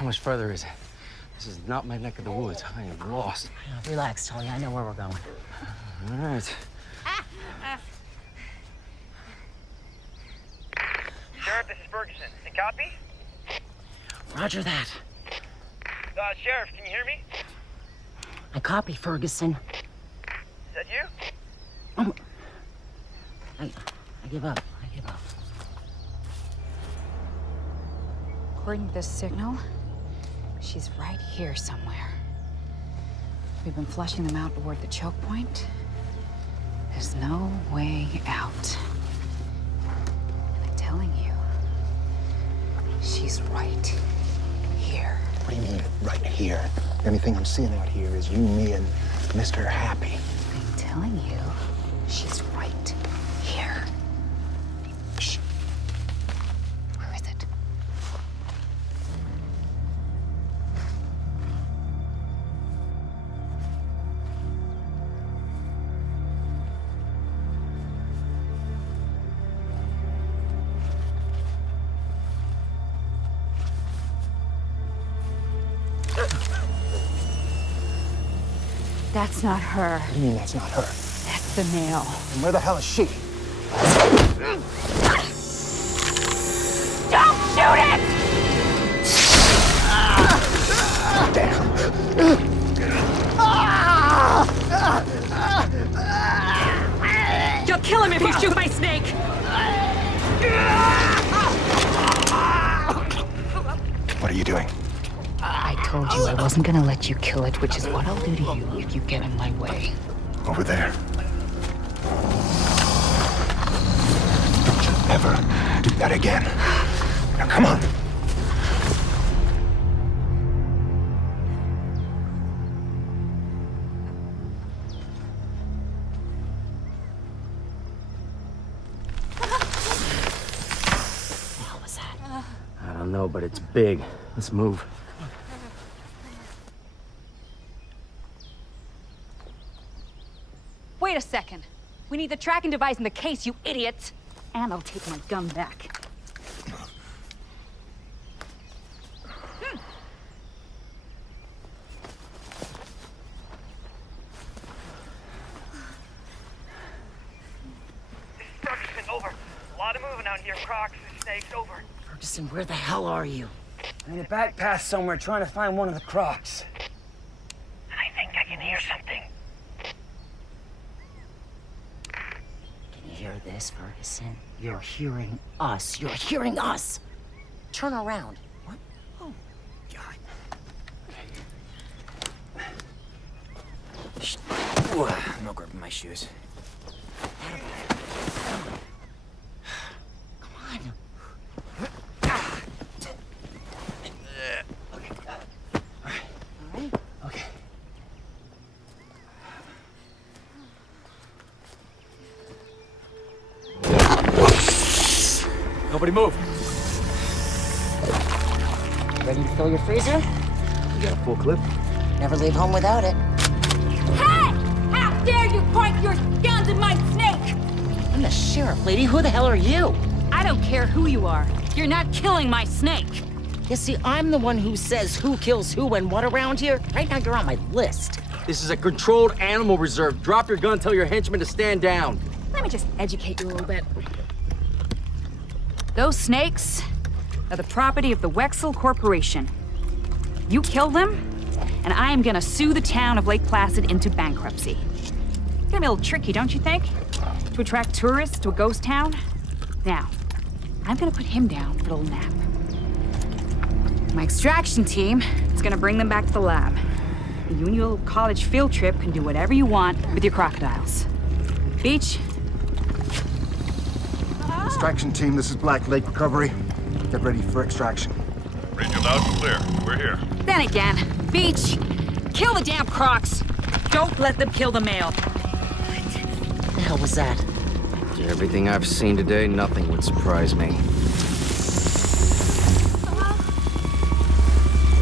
How much further is it? This is not my neck of the woods. I am lost. Relax, Tully. I know where we're going. All right. Sheriff, this is Ferguson. You copy? Roger that. Sheriff, can you hear me? I copy, Ferguson. Is that you? Oh. I give up. I give up. According to this signal, she's right here somewhere. We've been flushing them out toward the choke point. There's no way out. And I'm telling you, she's right here. What do you mean, right here? The only thing I'm seeing out here is you, me, and Mr. Happy. I'm telling you, she's right here. Shh. Where is it? That's not her. What do you mean that's not her? That's the male. And where the hell is she? Don't shoot it! You'll kill him if you shoot my snake! What are you doing? I told you I wasn't gonna let you kill it, which is what I'll do to you if you get in my way. Over there. Don't you ever do that again. Now, come on. What the hell was that? I don't know, but it's big. Let's move. Wait a second. We need the tracking device in the case, you idiots! And I'll take my gun back. Ferguson, over. A lot of moving out here. Crocs and snakes, over. Ferguson, where the hell are you? I'm in a back path somewhere trying to find one of the Crocs. I think I can hear something. Can you hear this, Ferguson? You're hearing us. You're hearing us! Turn around. What? Oh, God. Shh. Ooh, I'm not grabbing my shoes. Come on. Okay. Nobody move. Ready to fill your freezer? You got a full clip? Never leave home without it. Hey! How dare you point your guns at my snake! I'm the sheriff, lady. Who the hell are you? I don't care who you are. You're not killing my snake. You see, I'm the one who says who kills who and what around here. Right now, you're on my list. This is a controlled animal reserve. Drop your gun, tell your henchmen to stand down. Let me just educate you a little bit. Those snakes are the property of the Wexel Corporation. You kill them, and I am gonna sue the town of Lake Placid into bankruptcy. It's gonna be a little tricky, don't you think? To attract tourists to a ghost town? Now, I'm gonna put him down for a little nap. My extraction team is gonna bring them back to the lab. And you and your little college field trip can do whatever you want with your crocodiles. Beach? Extraction team, this is Black Lake Recovery. Get ready for extraction. Read you loud and clear. We're here. Then again, Beach, kill the damn crocs. Don't let them kill the male. What the hell was that? After everything I've seen today, nothing would surprise me.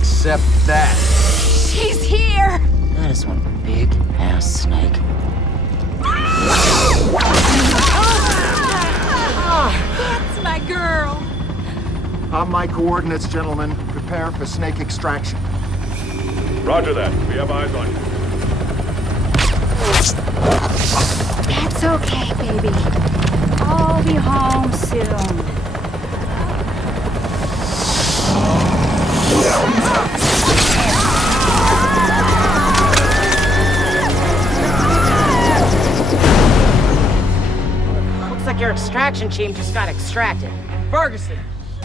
Except that. She's here! That is one big ass snake. That's my girl. On my coordinates, gentlemen. Prepare for snake extraction. Roger that. We have eyes on you. It's okay, baby. I'll be home soon. Looks like your extraction team just got extracted. Ferguson!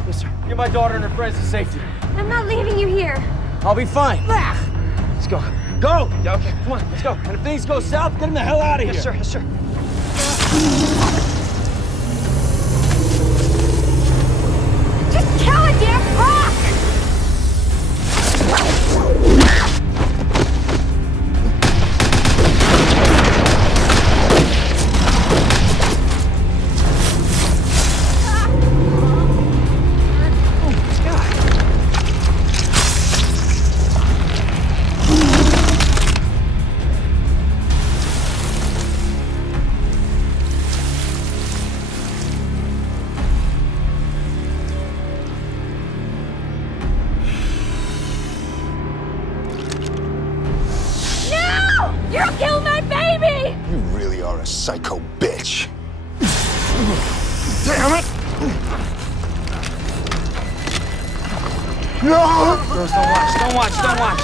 Yes, sir. Get my daughter and her friends to safety. I'm not leaving you here. I'll be fine. Let's go. Go! Yeah, okay. Come on, let's go. And if things go south, get them the hell out of here. Yes, sir. Yes, sir. Just kill a damn croc! You killed my baby! You really are a psycho bitch. Damn it! No! Girls, don't watch, don't watch, don't watch.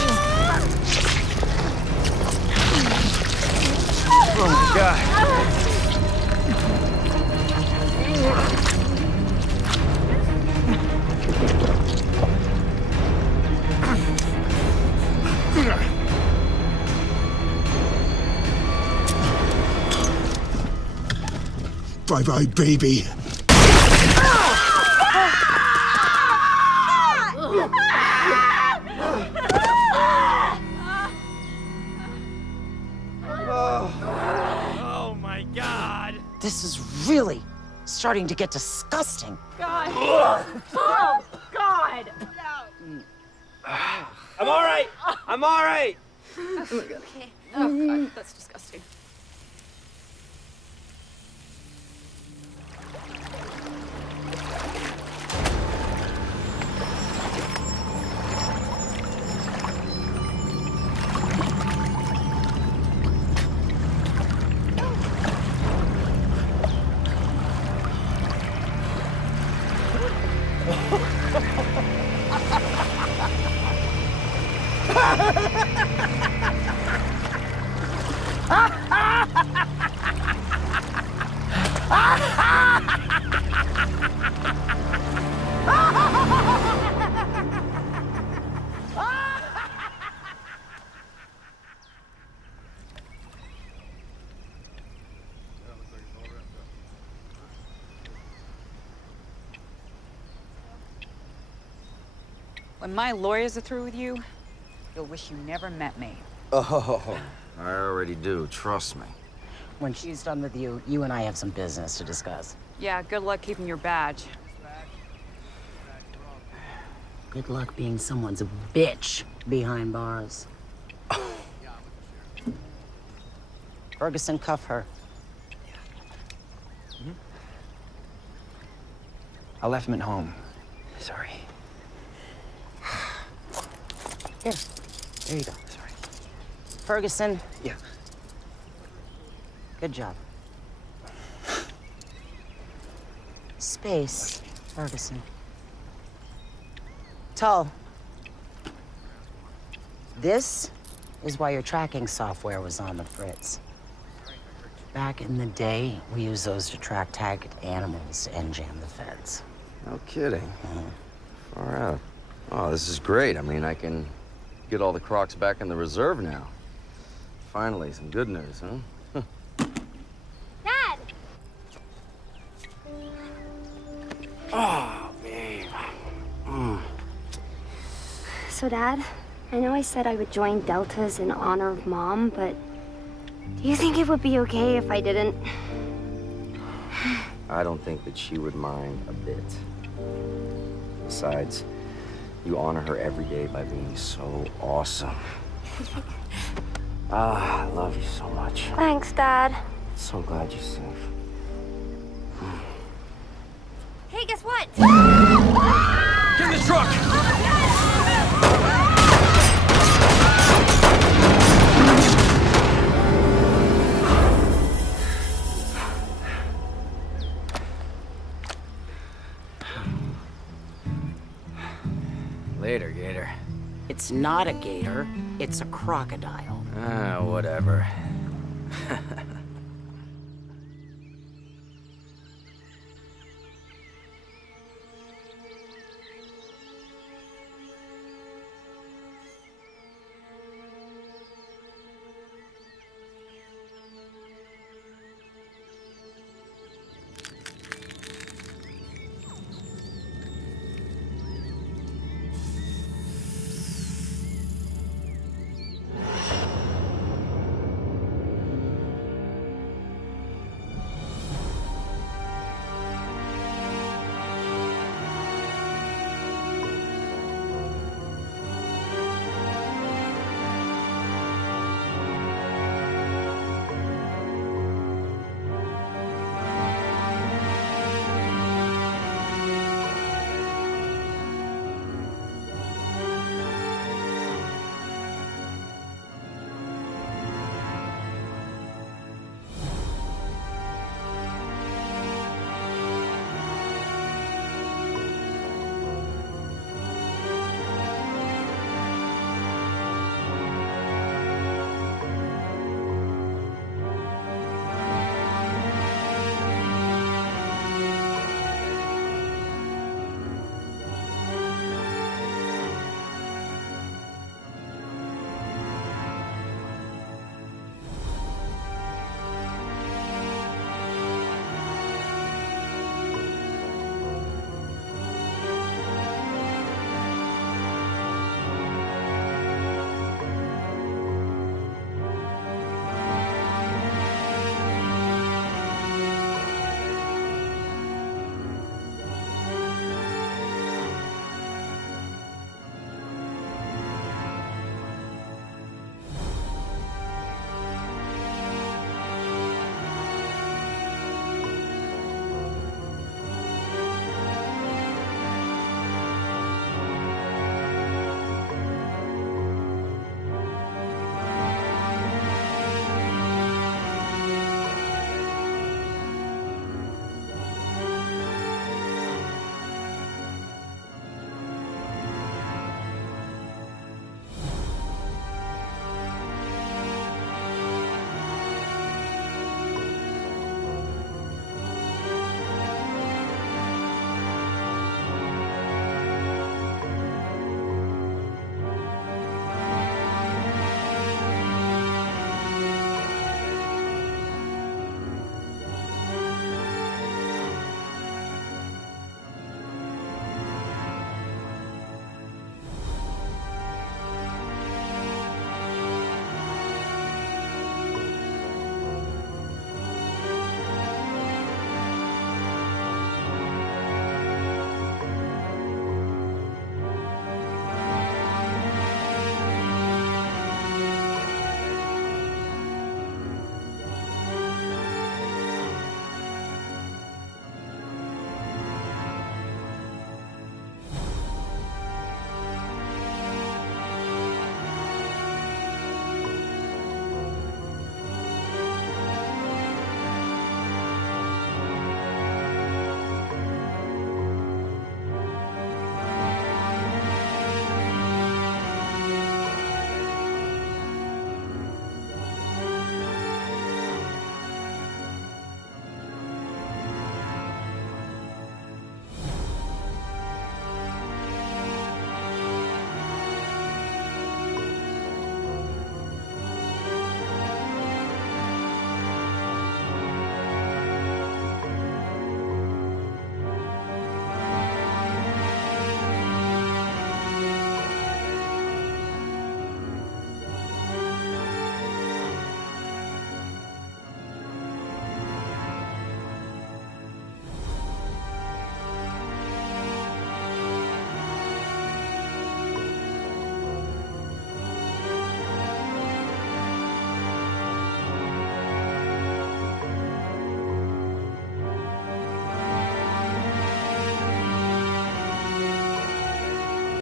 Oh my God. Bye-bye, baby. Oh my God. This is really starting to get disgusting. God. Oh, God. I'm all right. I'm all right. Okay. Oh, God, that's disgusting. When my lawyers are through with you, you'll wish you never met me. Oh, I already do. Trust me. When she's done with you, you and I have some business to discuss. Yeah, good luck keeping your badge. Good luck being someone's bitch behind bars. Ferguson, cuff her. I left him at home. Sorry. Here, there you go. Sorry. Ferguson, Yeah. good job. Space, Ferguson. Tull. This is why your tracking software was on the fritz. Back in the day, we used those to track tagged animals and jam the feds. No kidding. Far out. Oh, this is great. I mean, I can get all the crocs back in the reserve now. Finally, some good news, huh? Dad! Oh, babe. So, Dad, I know I said I would join Deltas in honor of Mom, but do you think it would be okay if I didn't? I don't think that she would mind a bit. Besides, you honor her every day by being so awesome. I love you so much. Thanks, Dad. So glad you're safe. Hey, guess what? the truck! Later, Gator. It's not a gator, it's a crocodile. Ah, whatever.